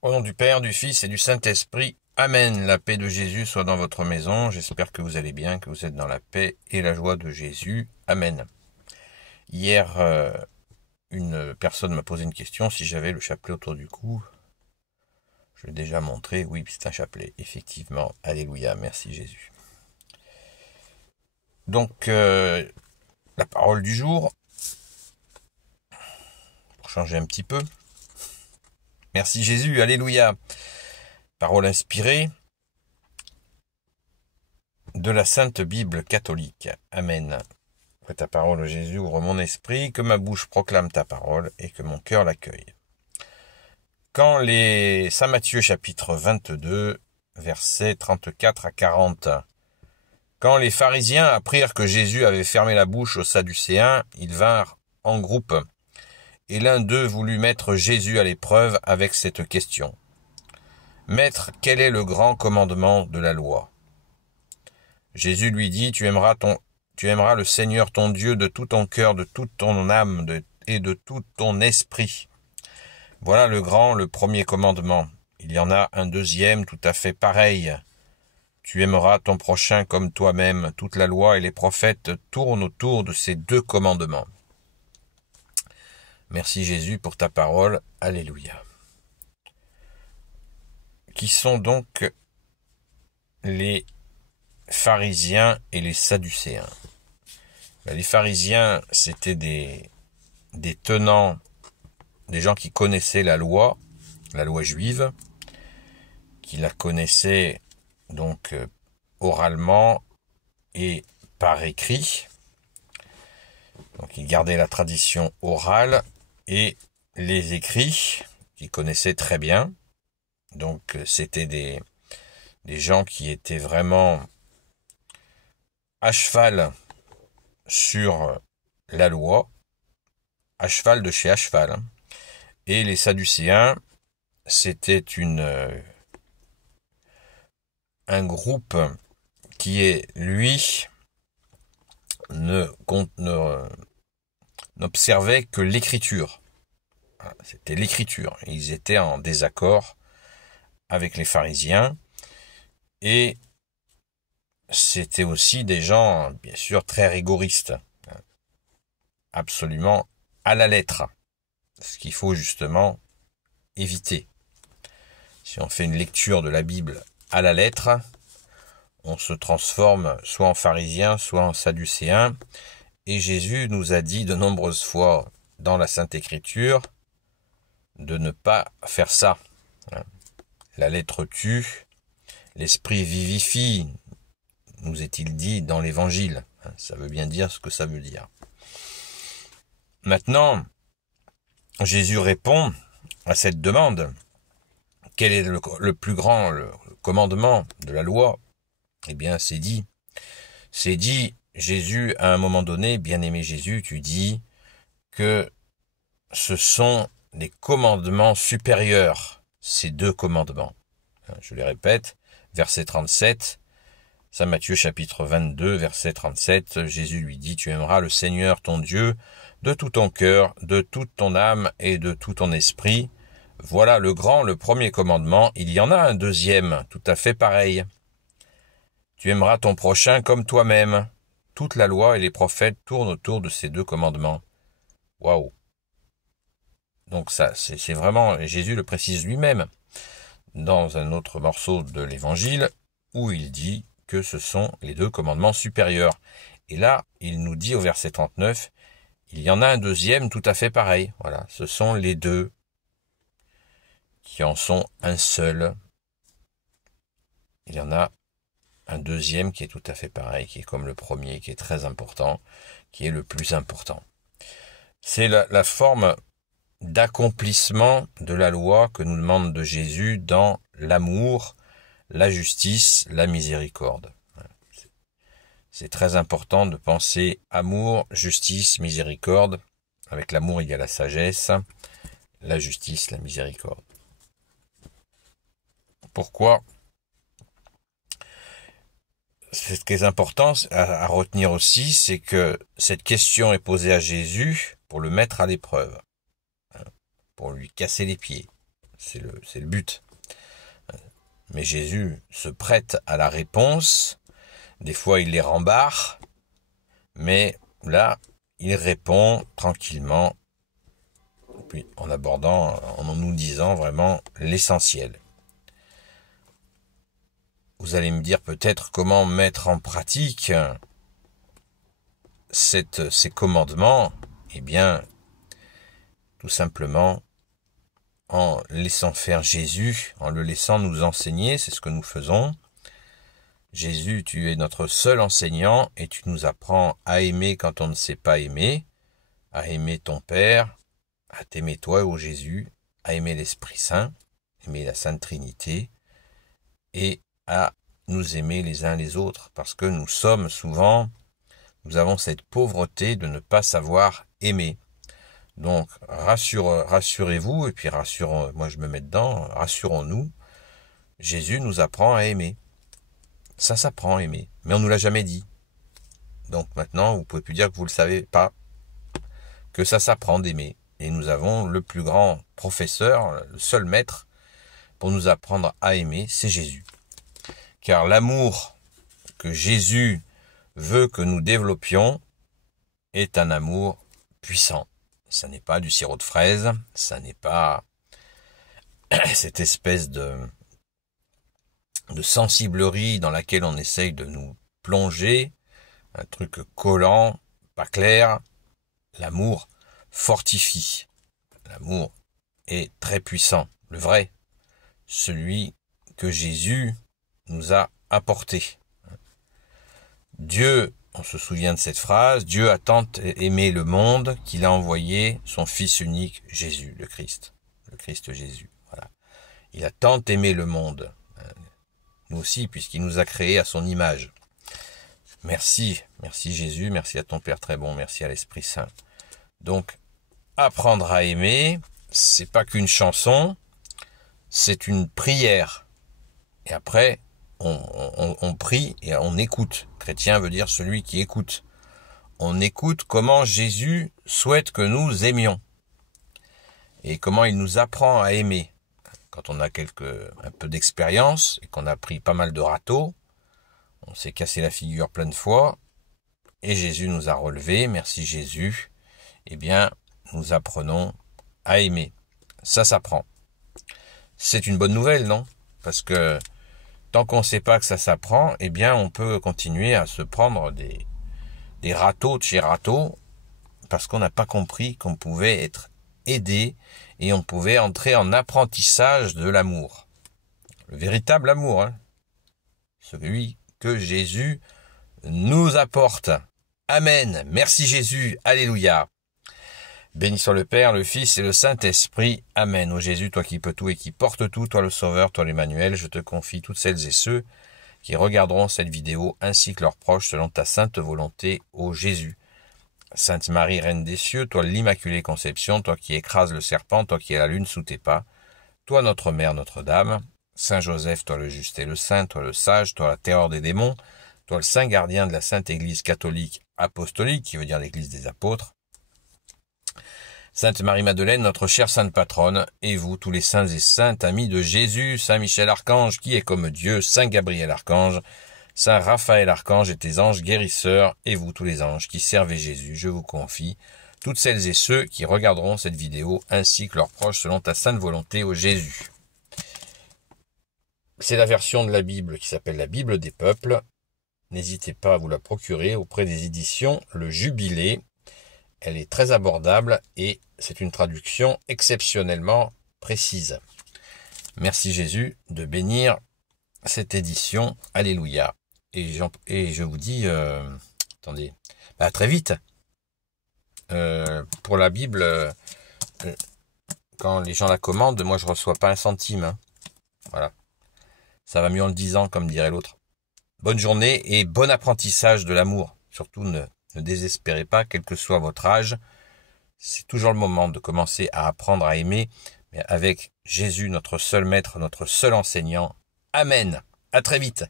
Au nom du Père, du Fils et du Saint-Esprit. Amen. La paix de Jésus soit dans votre maison. J'espère que vous allez bien, que vous êtes dans la paix et la joie de Jésus. Amen. Hier, une personne m'a posé une question si j'avais le chapelet autour du cou. Je l'ai déjà montré. Oui, c'est un chapelet. Effectivement. Alléluia. Merci Jésus. Donc, la parole du jour, pour changer un petit peu. Merci Jésus. Alléluia. Parole inspirée de la Sainte Bible catholique. Amen. Que ta parole, Jésus, ouvre mon esprit, que ma bouche proclame ta parole et que mon cœur l'accueille. Quand Saint Matthieu chapitre 22, versets 34 à 40. Quand les pharisiens apprirent que Jésus avait fermé la bouche aux Sadducéens, ils vinrent en groupe, et l'un d'eux voulut mettre Jésus à l'épreuve avec cette question. Maître, quel est le grand commandement de la loi? Jésus lui dit, tu aimeras le Seigneur ton Dieu de tout ton cœur, de toute ton âme et de tout ton esprit. Voilà le premier commandement. Il y en a un deuxième tout à fait pareil. Tu aimeras ton prochain comme toi-même. Toute la loi et les prophètes tournent autour de ces deux commandements. Merci Jésus pour ta parole. Alléluia. Qui sont donc les pharisiens et les sadducéens? Les pharisiens, c'était des tenants, des gens qui connaissaient la loi juive, qui la connaissaient donc oralement et par écrit. Donc ils gardaient la tradition orale et les écrits qu'ils connaissaient très bien. Donc c'était des gens qui étaient vraiment à cheval sur la loi, à cheval de chez à cheval. Et les Sadducéens, c'était un groupe qui n'observait que l'écriture. C'était l'écriture. Ils étaient en désaccord avec les pharisiens. Et c'était aussi des gens, bien sûr, très rigoristes. Absolument à la lettre. Ce qu'il faut justement éviter. Si on fait une lecture de la Bible à la lettre, on se transforme soit en pharisien, soit en sadducéen. Et Jésus nous a dit de nombreuses fois dans la Sainte Écriture de ne pas faire ça. La lettre tue, l'esprit vivifie, nous est-il dit dans l'Évangile. Ça veut bien dire ce que ça veut dire. Maintenant, Jésus répond à cette demande. Quel est le plus grand le commandement de la loi? Eh bien, c'est dit, Jésus, à un moment donné, bien-aimé Jésus, tu dis que ce sont des commandements supérieurs, ces deux commandements. Je les répète, verset 37, Saint Matthieu chapitre 22, verset 37, Jésus lui dit, tu aimeras le Seigneur ton Dieu de tout ton cœur, de toute ton âme et de tout ton esprit. Voilà le premier commandement. Il y en a un deuxième, tout à fait pareil. Tu aimeras ton prochain comme toi-même. Toute la loi et les prophètes tournent autour de ces deux commandements. Waouh! Donc ça, c'est vraiment, Jésus le précise lui-même dans un autre morceau de l'Évangile où il dit que ce sont les deux commandements supérieurs. Et là, il nous dit au verset 39, il y en a un deuxième tout à fait pareil. Voilà, ce sont les deux qui en sont un seul. Il y en a un deuxième qui est tout à fait pareil, qui est comme le premier, qui est très important, qui est le plus important. C'est la forme d'accomplissement de la loi que nous demande de Jésus dans l'amour, la justice, la miséricorde. C'est très important de penser amour, justice, miséricorde. Avec l'amour, il y a la sagesse, la justice, la miséricorde. Pourquoi? Ce qui est important à retenir aussi, c'est que cette question est posée à Jésus pour le mettre à l'épreuve, pour lui casser les pieds. c'est le but. Mais Jésus se prête à la réponse. Des fois, il les rembarre, mais là, il répond tranquillement, puis en nous disant vraiment l'essentiel. Vous allez me dire peut-être comment mettre en pratique ces commandements. Eh bien, tout simplement en laissant faire Jésus, en le laissant nous enseigner, c'est ce que nous faisons. Jésus, tu es notre seul enseignant et tu nous apprends à aimer quand on ne sait pas aimer, à aimer ton Père, à t'aimer toi, ô Jésus, à aimer l'Esprit Saint, aimer la Sainte Trinité et à nous aimer les uns les autres, parce que nous avons cette pauvreté de ne pas savoir aimer. Donc, rassurez-vous, et puis moi je me mets dedans, rassurons-nous, Jésus nous apprend à aimer. Ça s'apprend à aimer, mais on nous l'a jamais dit. Donc maintenant, vous pouvez plus dire que vous le savez pas, que ça s'apprend d'aimer. Et nous avons le plus grand professeur, le seul maître, pour nous apprendre à aimer, c'est Jésus. Car l'amour que Jésus veut que nous développions est un amour puissant. Ça n'est pas du sirop de fraise, ça n'est pas cette espèce de sensiblerie dans laquelle on essaye de nous plonger, un truc collant, pas clair. L'amour fortifie. L'amour est très puissant, le vrai, celui que Jésus nous a apporté. Dieu, on se souvient de cette phrase, Dieu a tant aimé le monde qu'il a envoyé son Fils unique, Jésus, le Christ Jésus. Voilà. Il a tant aimé le monde, nous aussi, puisqu'il nous a créés à son image. Merci Jésus, merci à ton Père très bon, merci à l'Esprit Saint. Donc, apprendre à aimer, c'est pas qu'une chanson, c'est une prière. Et après, on prie et on écoute. Chrétien veut dire celui qui écoute. On écoute comment Jésus souhaite que nous aimions. Et comment il nous apprend à aimer. Quand on a un peu d'expérience et qu'on a pris pas mal de râteaux, on s'est cassé la figure plein de fois, et Jésus nous a relevés, merci Jésus, eh bien, nous apprenons à aimer. Ça s'apprend. C'est une bonne nouvelle, non? Parce que tant qu'on ne sait pas que ça s'apprend, eh bien, on peut continuer à se prendre des râteaux de chez râteaux, parce qu'on n'a pas compris qu'on pouvait être aidé et on pouvait entrer en apprentissage de l'amour. Le véritable amour, hein, celui que Jésus nous apporte. Amen. Merci Jésus. Alléluia. Béni soit le Père, le Fils et le Saint-Esprit. Amen. Ô Jésus, toi qui peux tout et qui portes tout, toi le Sauveur, toi l'Emmanuel, je te confie toutes celles et ceux qui regarderont cette vidéo ainsi que leurs proches selon ta sainte volonté, ô Jésus. Sainte Marie, Reine des cieux, toi l'Immaculée Conception, toi qui écrases le serpent, toi qui es la lune sous tes pas, toi notre Mère Notre-Dame, Saint Joseph, toi le juste et le saint, toi le sage, toi la terreur des démons, toi le saint gardien de la Sainte Église catholique apostolique, qui veut dire l'Église des apôtres, Sainte Marie-Madeleine, notre chère sainte patronne, et vous, tous les saints et saintes amis de Jésus, Saint Michel Archange, qui est comme Dieu, Saint Gabriel Archange, Saint Raphaël Archange et tes anges guérisseurs, et vous, tous les anges qui servez Jésus, je vous confie, toutes celles et ceux qui regarderont cette vidéo, ainsi que leurs proches, selon ta sainte volonté, ô Jésus. C'est la version de la Bible qui s'appelle la Bible des peuples. N'hésitez pas à vous la procurer auprès des éditions Le Jubilé. Elle est très abordable et c'est une traduction exceptionnellement précise. Merci Jésus de bénir cette édition. Alléluia. Et je vous dis, attendez, à très vite. Pour la Bible, quand les gens la commandent, moi je reçois pas un centime. Hein. Voilà. Ça va mieux en le disant, comme dirait l'autre. Bonne journée et bon apprentissage de l'amour. Surtout ne désespérez pas, quel que soit votre âge. C'est toujours le moment de commencer à apprendre à aimer, mais avec Jésus, notre seul maître, notre seul enseignant. Amen. À très vite.